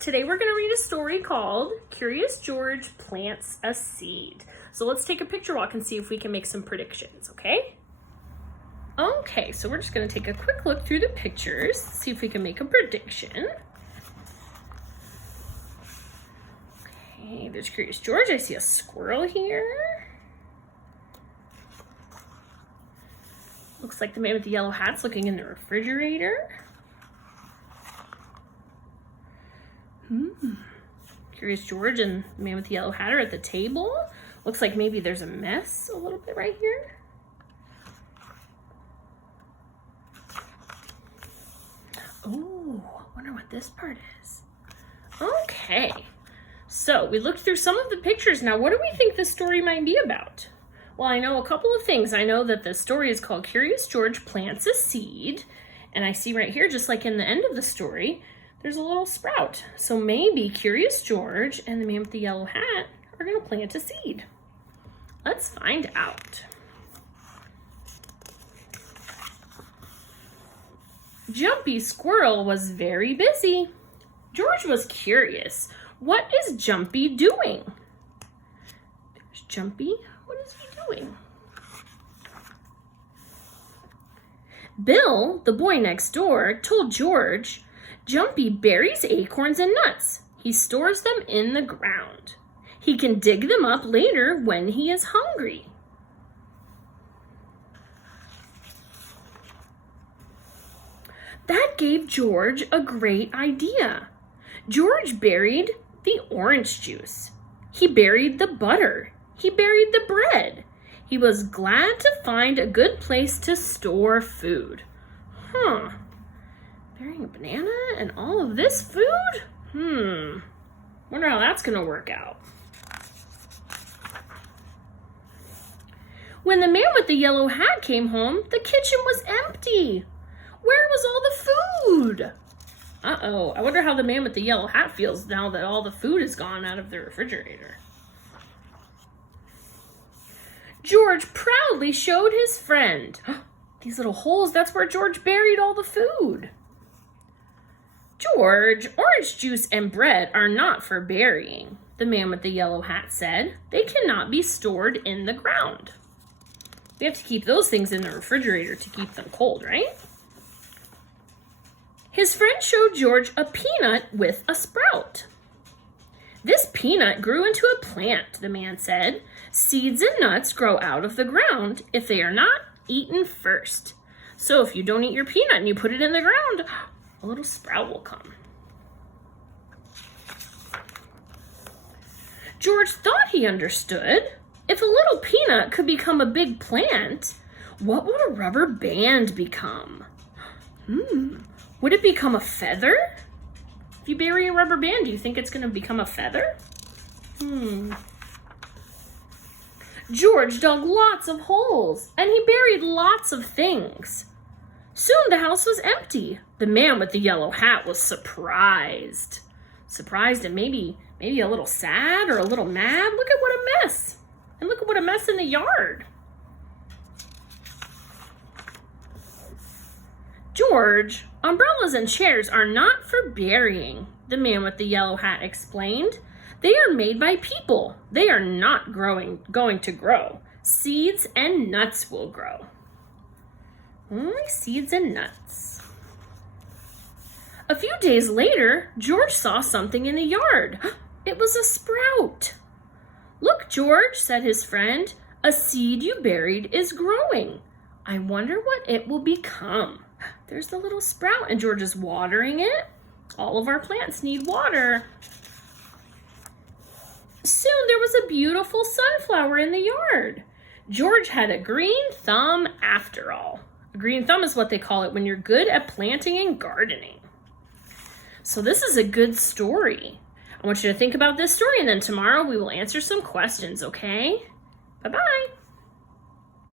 Today we're going to read a story called Curious George Plants a Seed. So let's take a picture walk and see if we can make some predictions, okay? Okay, so we're just going to take a quick look through the pictures, see if we can make a prediction. Okay, there's Curious George. I see a squirrel here. Looks like the man with the yellow hat's looking in the refrigerator. Curious George and the man with the yellow hat are at the table. Looks like maybe there's a mess a little bit right here. Oh, I wonder what this part is. Okay, so we looked through some of the pictures. Now, what do we think this story might be about? Well, I know a couple of things. I know that the story is called Curious George Plants a Seed. And I see right here, just like in the end of the story, there's a little sprout. So maybe Curious George and the man with the yellow hat are going to plant a seed. Let's find out. Jumpy Squirrel was very busy. George was curious. What is Jumpy doing? There's Jumpy. What is he doing? Bill, the boy next door, told George, Jumpy buries acorns and nuts. He stores them in the ground. He can dig them up later when he is hungry. That gave George a great idea. George buried the orange juice. He buried the butter. He buried the bread. He was glad to find a good place to store food. Burying a banana and all of this food? Wonder how that's gonna work out. When the man with the yellow hat came home, the kitchen was empty. Where was all the food? Uh-oh, I wonder how the man with the yellow hat feels now that all the food is gone out of the refrigerator. George proudly showed his friend. These little holes, that's where George buried all the food. George, orange juice and bread are not for burying, the man with the yellow hat said. They cannot be stored in the ground. We have to keep those things in the refrigerator to keep them cold, right? His friend showed George a peanut with a sprout. This peanut grew into a plant, the man said. Seeds and nuts grow out of the ground if they are not eaten first. So if you don't eat your peanut and you put it in the ground, a little sprout will come. George thought he understood. If a little peanut could become a big plant, what would a rubber band become? Would it become a feather? If you bury a rubber band, do you think it's going to become a feather? George dug lots of holes, and he buried lots of things. Soon the house was empty. The man with the yellow hat was surprised. Surprised and maybe a little sad or a little mad. Look at what a mess. And look at what a mess in the yard. George, umbrellas and chairs are not for burying, the man with the yellow hat explained. They are made by people. They are not going to grow. Seeds and nuts will grow. Only seeds and nuts. A few days later, George saw something in the yard. It was a sprout. Look, George, said his friend, a seed you buried is growing. I wonder what it will become. There's the little sprout, and George is watering it. All of our plants need water. Soon there was a beautiful sunflower in the yard. George had a green thumb after all. A green thumb is what they call it when you're good at planting and gardening. So this is a good story. I want you to think about this story, and then tomorrow we will answer some questions, okay? Bye-bye.